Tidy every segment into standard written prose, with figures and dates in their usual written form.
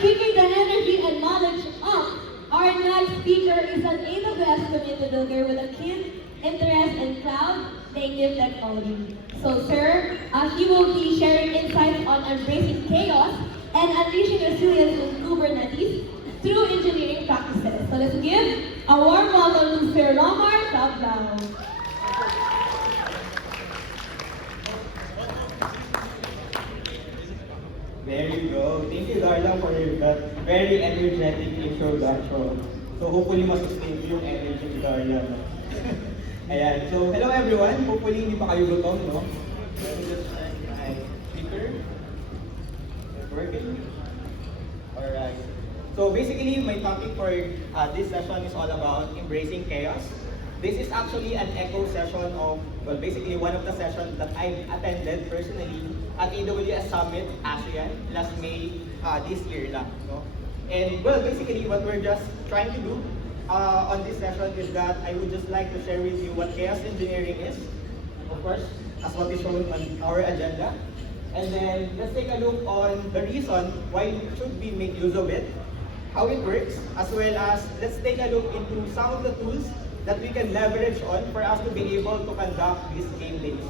keeping the energy and knowledge up, our next speaker is an AWS community builder with a keen interest in cloud native technology. So, sir, he will be sharing insights on embracing chaos and unleashing resilience in Kubernetes through engineering practices. So let's give a warm welcome to Sir Romar Tablao. There you go. Thank you, Darla, for that very energetic introduction. So hopefully masustain yung energy ni Darla. Ayan. So hello everyone. Hopefully hindi pa kayo gutom, no? Let me just check my speaker. Is it working? Alright. So basically, my topic for this session is all about embracing chaos. This is actually an echo session of, well, basically one of the sessions that I attended personally at AWS Summit ASEAN last May this year lang. No? And well, basically what we're just trying to do on this session is that I would just like to share with you what chaos engineering is, of course, as what is shown on our agenda. And then let's take a look on the reason why should we make use of it, how it works, as well as let's take a look into some of the tools that we can leverage on for us to be able to conduct these game days,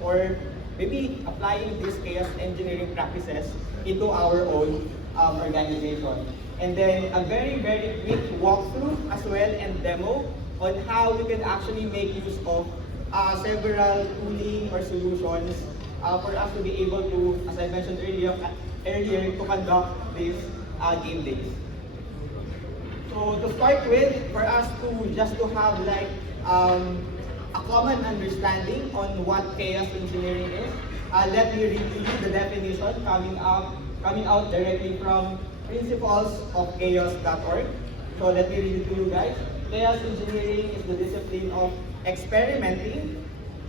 or maybe applying these chaos engineering practices into our own organization. And then a very, very quick walkthrough as well and demo on how we can actually make use of several tooling or solutions for us to be able to, as I mentioned earlier to conduct these game days. So to start with, for us to just to have like a common understanding on what chaos engineering is, let me read to you the definition coming out directly from principlesofchaos.org. So let me read it to you guys. Chaos engineering is the discipline of experimenting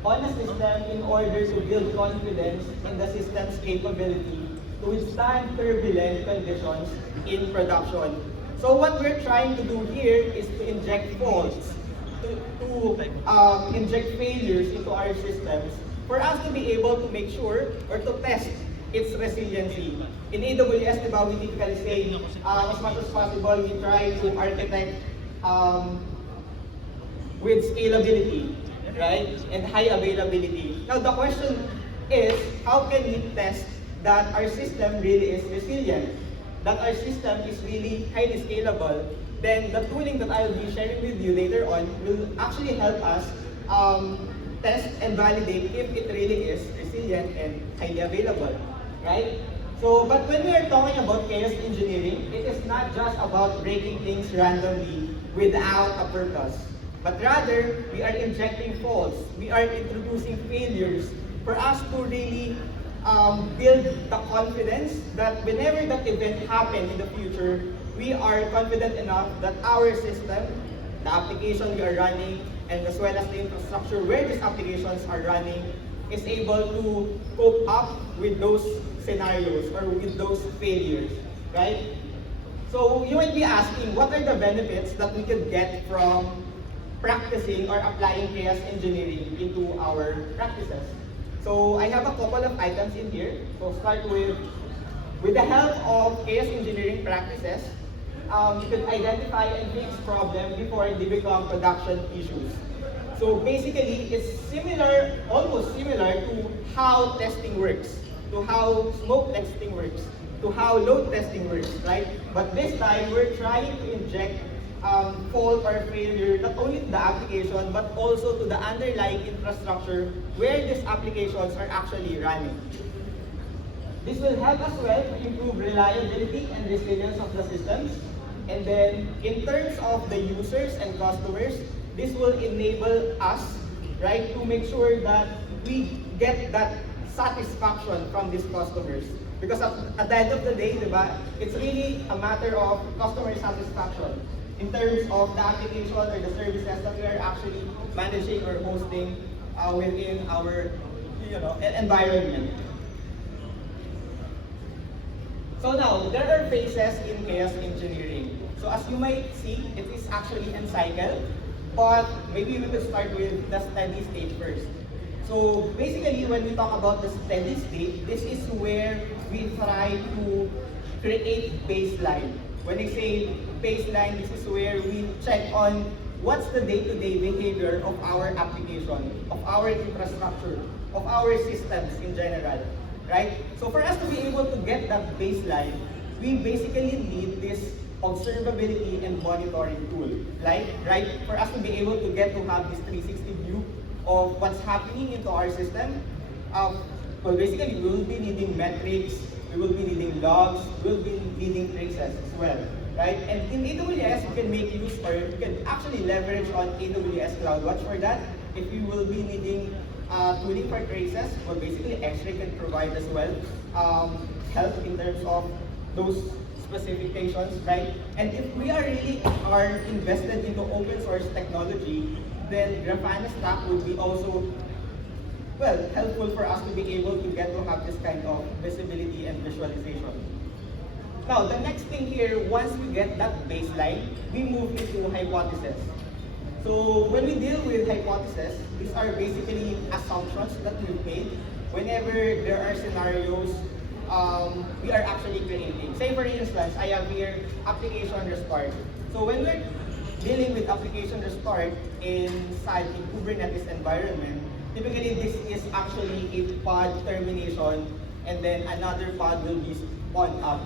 on a system in order to build confidence in the system's capability to withstand turbulent conditions in production. So what we're trying to do here is to inject faults, to inject failures into our systems for us to be able to make sure or to test its resiliency. In AWS, we typically say, as much as possible, we try to architect with scalability, right, and high availability. Now the question is, how can we test that our system really is resilient, that our system is really highly scalable? Then the tooling that I'll be sharing with you later on will actually help us test and validate if it really is resilient and highly available, right? So, but when we are talking about chaos engineering, it is not just about breaking things randomly without a purpose, but rather we are injecting faults, we are introducing failures for us to really build the confidence that whenever that event happens in the future, we are confident enough that our system, the application we are running, and as well as the infrastructure where these applications are running, is able to cope up with those scenarios or with those failures, right? So you might be asking, what are the benefits that we could get from practicing or applying chaos engineering into our practices? So I have a couple of items in here. So start with the help of chaos engineering practices, you can identify and fix problems before they become production issues. So basically, it's similar, almost similar to how testing works, to how smoke testing works, to how load testing works, right? But this time, we're trying to inject fault or failure not only to the application but also to the underlying infrastructure where these applications are actually running. This will help as well to improve reliability and resilience of the systems. And then in terms of the users and customers, this will enable us, right, to make sure that we get that satisfaction from these customers. Because at the end of the day, diba, it's really a matter of customer satisfaction in terms of the application or the services that we are actually managing or hosting within our environment. So now, there are phases in chaos engineering. So as you might see, it is actually in cycle, but maybe we could start with the steady state first. So basically, when we talk about the steady state, this is where we try to create baseline. When I say baseline, this is where we check on what's the day-to-day behavior of our application, of our infrastructure, of our systems in general, right? So for us to be able to get that baseline, we basically need this observability and monitoring tool, right? For us to be able to get to have this 360 view of what's happening into our system, well, basically, we will be needing metrics, we will be needing logs, we will be needing traces as well, right? And in AWS, you can make use, or you can actually leverage on AWS CloudWatch for that. If you will be needing tooling for traces, well, basically, X-Ray can provide as well help in terms of those specifications, right? And if we are really invested into open source technology, then Grafana Stack would be also, well, helpful for us to be able to get to have this kind of visibility and visualization. Now, the next thing here, once we get that baseline, we move into hypothesis. So when we deal with hypothesis, these are basically assumptions that we've made whenever there are scenarios we are actually creating. Say for instance, I have here application restart. So when we're dealing with application restart inside a Kubernetes environment, typically this is actually a pod termination and then another pod will be spawned up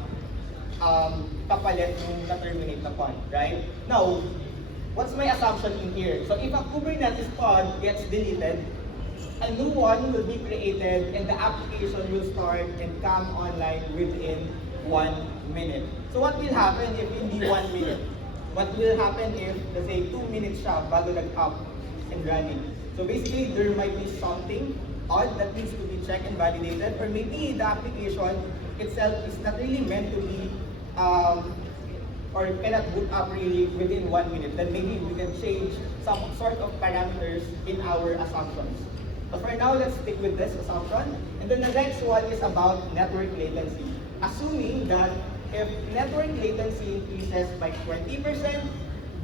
kapalit yung na-terminate na pod, right? Now, what's my assumption in here? So if a Kubernetes pod gets deleted, a new one will be created and the application will start and come online within 1 minute. So what will happen if hindi 1 minute? What will happen if, let's say, 2 minutes siya bago nag-up and running? So basically, there might be something odd that needs to be checked and validated, or maybe the application itself is not really meant to be, or cannot boot up really within 1 minute. Then maybe we can change some sort of parameters in our assumptions. So for now, let's stick with this assumption. And then the next one is about network latency. Assuming that if network latency increases by 20%,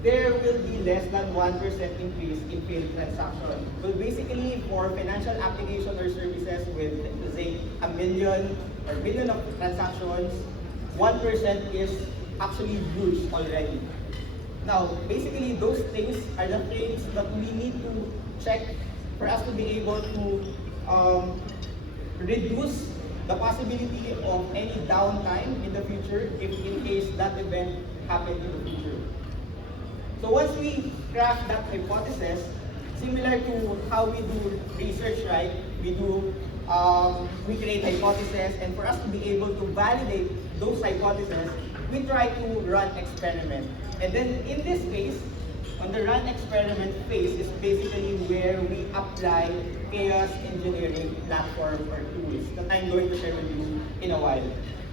there will be less than 1% increase in failed transaction. Well, basically, for financial application or services with, let's say, a million or billion of transactions, 1% is actually huge already. Now, basically, those things are the things that we need to check for us to be able to reduce the possibility of any downtime in the future if in case that event happened in the future. So once we craft that hypothesis, similar to how we do research, right? We create hypotheses, and for us to be able to validate those hypotheses, we try to run experiment. And then in this case, on the run experiment phase is basically where we apply chaos engineering platform or tools that I'm going to share with you in a while.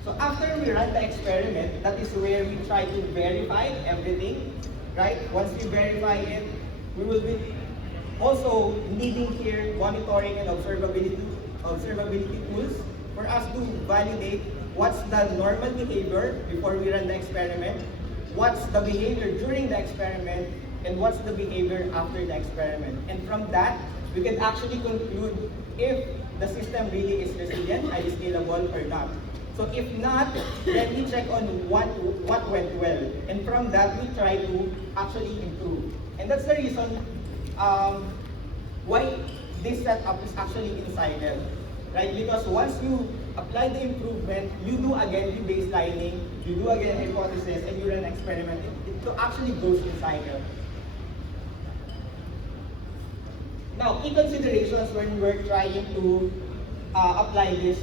So after we run the experiment, that is where we try to verify everything, right? Once we verify it, we will be also needing here monitoring and observability tools for us to validate what's the normal behavior before we run the experiment, what's the behavior during the experiment, and what's the behavior after the experiment. And from that, we can actually conclude if the system really is resilient, highly scalable, or not. So if not, then we check on what went well. And from that, we try to actually improve. And that's the reason why this setup is actually inside, right? Because once you apply the improvement, you do again the baselining, you do again hypothesis, and you run an experiment. It actually goes inside. Now, key considerations when we're trying to apply this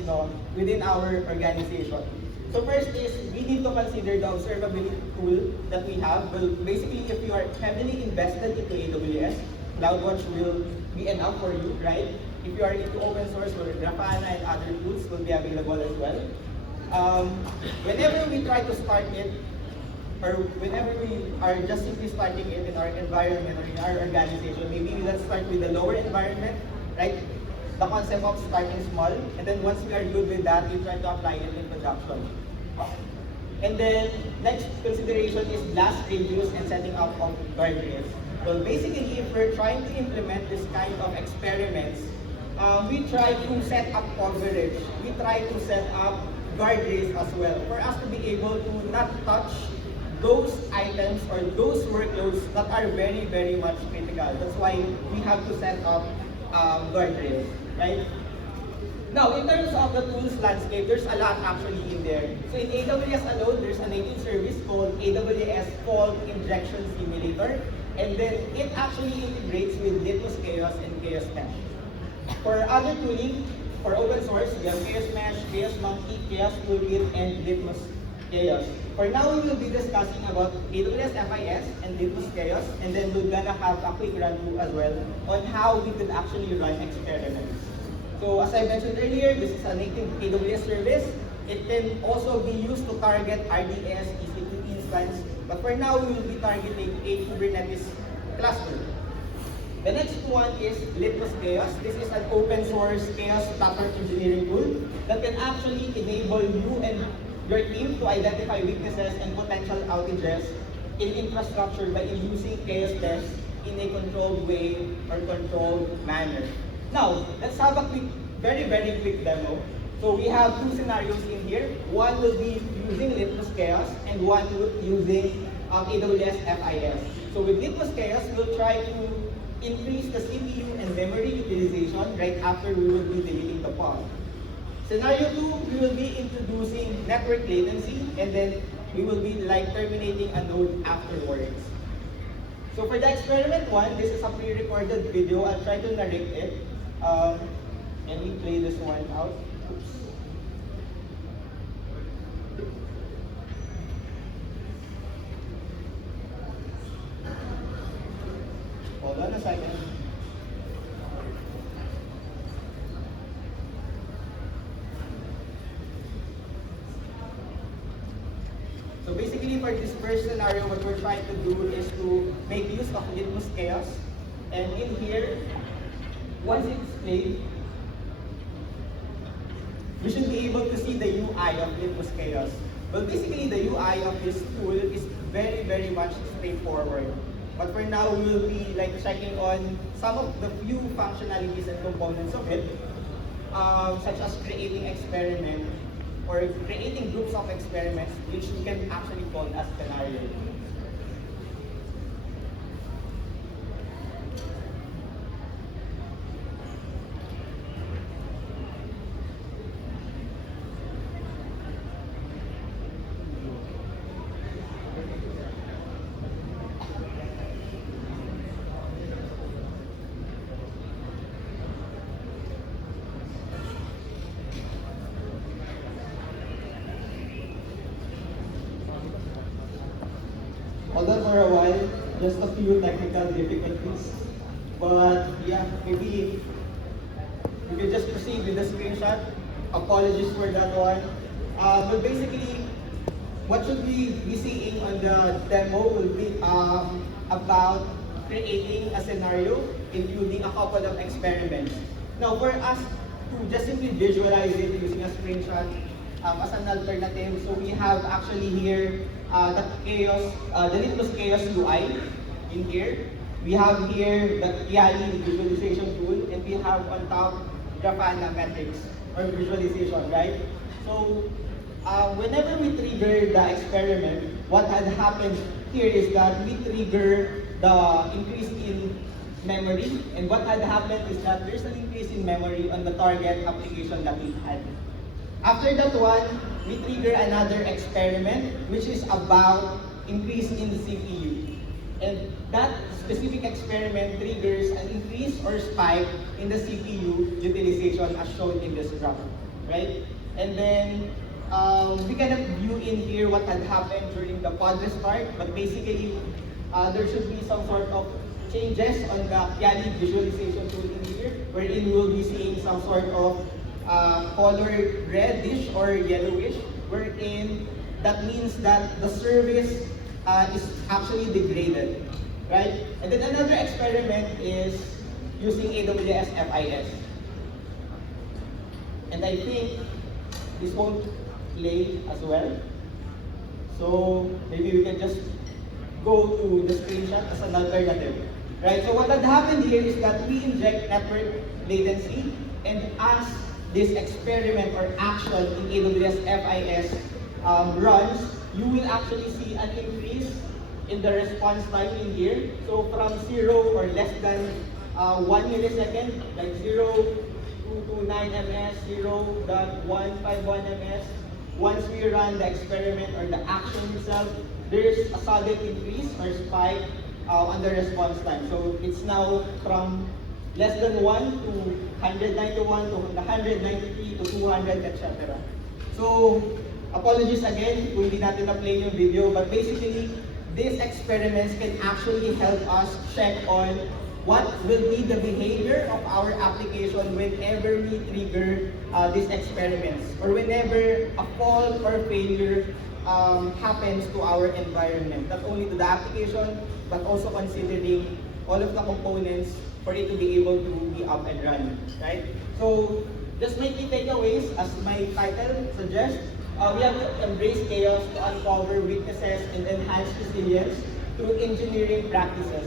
within our organization. So first is we need to consider the observability tool that we have. Well, basically, if you are heavily invested into AWS, CloudWatch will be enough for you, right? If you are into open source, where Grafana and other tools will be available as well. Whenever we try to start it, or whenever we are just simply starting it in our environment or in our organization, maybe let's start with the lower environment, right? The concept of starting small, and then once we are good with that, we try to apply it in production. And then next consideration is blast radius and setting up of guardrails. Well, basically, if we're trying to implement this kind of experiments, we try to set up coverage. We try to set up guardrails as well for us to be able to not touch those items or those workloads that are very, very much critical. That's why we have to set up guardrails, right? Now, in terms of the tools landscape, there's a lot actually in there. So in AWS alone, there's a native service called AWS Fault Injection Simulator, and then it actually integrates with Litmus Chaos and Chaos Mesh. For other tooling, for open source, we have Chaos Mesh, Chaos Monkey, Chaos Toolkit, and Litmus Chaos. For now, we will be discussing about AWS FIS and Litmus Chaos, and then we're gonna have a quick run through as well on how we could actually run experiments. So as I mentioned earlier, this is a native AWS service. It can also be used to target RDS, EC2 instance, but for now, we will be targeting a Kubernetes cluster. The next one is Litmus Chaos. This is an open source chaos platform engineering tool that can actually enable you and your team to identify weaknesses and potential outages in infrastructure by using chaos tests in a controlled way or controlled manner. Now, let's have a quick, very, very quick demo. So we have two scenarios in here. One will be using Litmus Chaos and one using AWS FIS. So with Litmus Chaos, we'll try to increase the CPU and memory utilization right after we will be deleting the pod. Scenario 2, we will be introducing network latency and then we will be like terminating a node afterwards. So for the experiment 1, this is a pre-recorded video. I'll try to narrate it. Can we play this one out? Oops. Hold on a second. So basically for this first scenario, what we're trying to do is to make use of Litmus Chaos. And in here, once it's played, we should be able to see the UI of Litmus Chaos. Well, basically the UI of this tool is very, very much straightforward. But for now, we will be like checking on some of the few functionalities and components of it, such as creating experiment or creating groups of experiments, which we can actually call as scenarios. Hold on for a while, just a few technical difficulties. But yeah, maybe we can just proceed with the screenshot. Apologies for that one. But basically, what should we be seeing on the demo will be about creating a scenario, including a couple of experiments. Now, for us to just simply visualize it using a screenshot as an alternative, so we have actually here the Litmus Chaos UI in here. We have here the YALI visualization tool, and we have on top Grafana metrics or visualization, right? So whenever we trigger the experiment, what had happened here is that we trigger the increase in memory, and what had happened is that there's an increase in memory on the target application that we had. After that one, we trigger another experiment, which is about increase in the CPU. And that specific experiment triggers an increase or spike in the CPU utilization as shown in this graph, right? And then we cannot view in here what had happened during the pod restart, but basically there should be some sort of changes on the YALI visualization tool in here, wherein we'll be seeing some sort of color reddish or yellowish, wherein that means that the service is actually degraded, right? And then another experiment is using AWS FIS. And I think this won't play as well. So maybe we can just go to the screenshot as an alternative, right? So what had happened here is that we inject network latency, and as this experiment or action in AWS FIS runs, you will actually see an increase in the response time in here. So from 0 or less than 1 millisecond, like 0.229 ms, 0.151 ms, once we run the experiment or the action itself, there's a sudden increase or spike on the response time. So it's now from less than 1 to 191 to 193 to 200, etc. So apologies again kung hindi natin na-play yung video, but basically, these experiments can actually help us check on what will be the behavior of our application whenever we trigger these experiments, or whenever a fault or failure happens to our environment, not only to the application, but also considering all of the components for it to be able to be up and running, right? So, just my key takeaways, as my title suggests, we have to embrace chaos to uncover weaknesses and enhance resilience through engineering practices.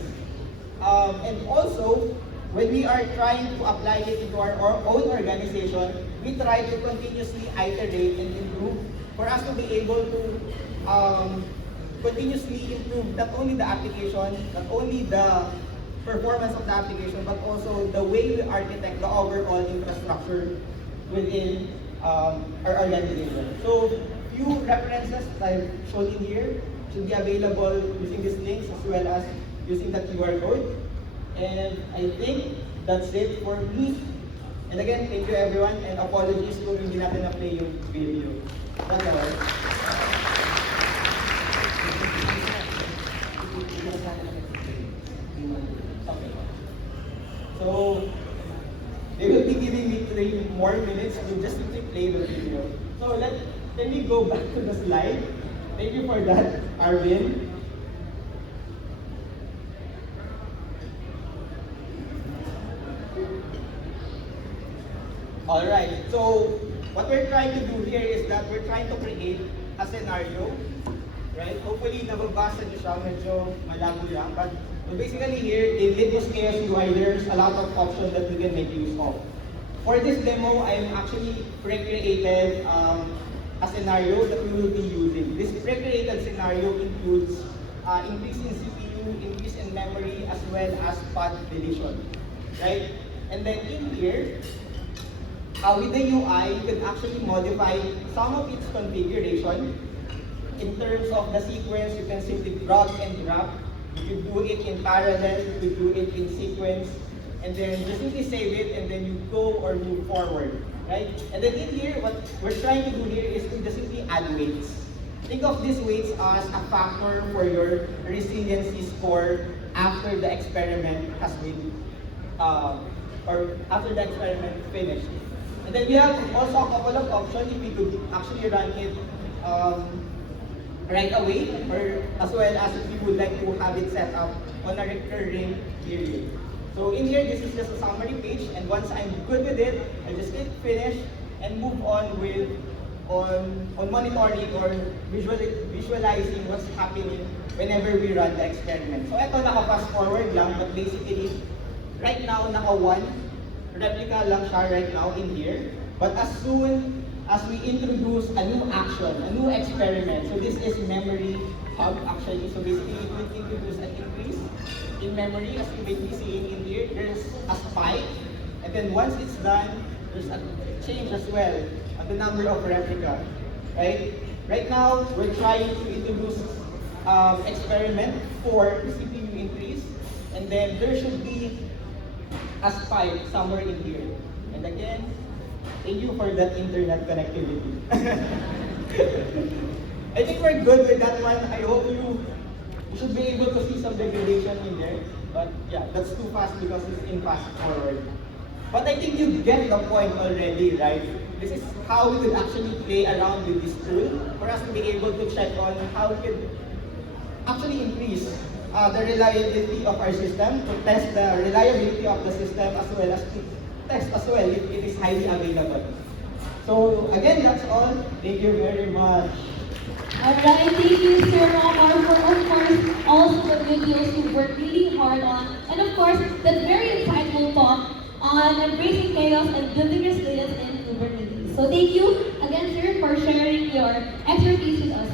And also, when we are trying to apply it into our own organization, we try to continuously iterate and improve for us to be able to continuously improve not only the application, not only the performance of the application, but also the way we architect the overall infrastructure within our organization. So, few references that I've shown in here should be available using these links as well as using the QR code. And I think that's it for me. And again, thank you everyone, and apologies kung hindi natin na-play yung video. That's all. So, they will be giving me 3 more minutes to just to play the video. So let me go back to the slide. Thank you for that, Arvin. Alright, so what we're trying to do here is that we're trying to create a scenario, right? Hopefully, nababasa nyo siya, medyo malabo lang. But basically here, in Linux Chaos UI, there's a lot of options that we can make use of. For this demo, I'm actually pre-created a scenario that we will be using. This pre-created scenario includes increase in CPU, increase in memory, as well as path deletion, right? And then in here, with the UI, you can actually modify some of its configuration. In terms of the sequence, you can simply drag and drop. You do it in parallel, you do it in sequence, and then just simply save it, and then you go or move forward, right? And then in here, what we're trying to do here is to just simply add weights. Think of these weights as a factor for your resiliency score after the experiment has been, or after the experiment finished. And then we have also a couple of options if we could actually run it right away, or as well as if you would like to have it set up on a recurring period. So in here, this is just a summary page, and once I'm good with it, I just click finish and move on with on monitoring or visualizing what's happening whenever we run the experiment. So ito naka-fast forward lang, but basically right now naka-1 replica lang siya right now in here. But as soon as we introduce a new action, a new experiment, so this is memory hub actually. So basically it will introduce an increase in memory, as you may be seeing in here. There's a spike, and then once it's done, there's a change as well on the number of replica, right? Right now, we're trying to introduce experiment for CPU increase, and then there should be a spike somewhere in here. And again, thank you for that internet connectivity. I think we're good with that one. I hope you should be able to see some degradation in there. But yeah, that's too fast because it's in fast forward. But I think you get the point already, right? This is how we could actually play around with this tool for us to be able to check on how we could actually increase the reliability of our system, to test the reliability of the system, as well as to test as well if it is highly available. So again, that's all. Thank you very much. Alright, thank you, Sir Omar, for of course also the videos you worked really hard on, and of course that very insightful talk on embracing chaos and building resilience in Kubernetes. So thank you again, sir, for sharing your expertise with us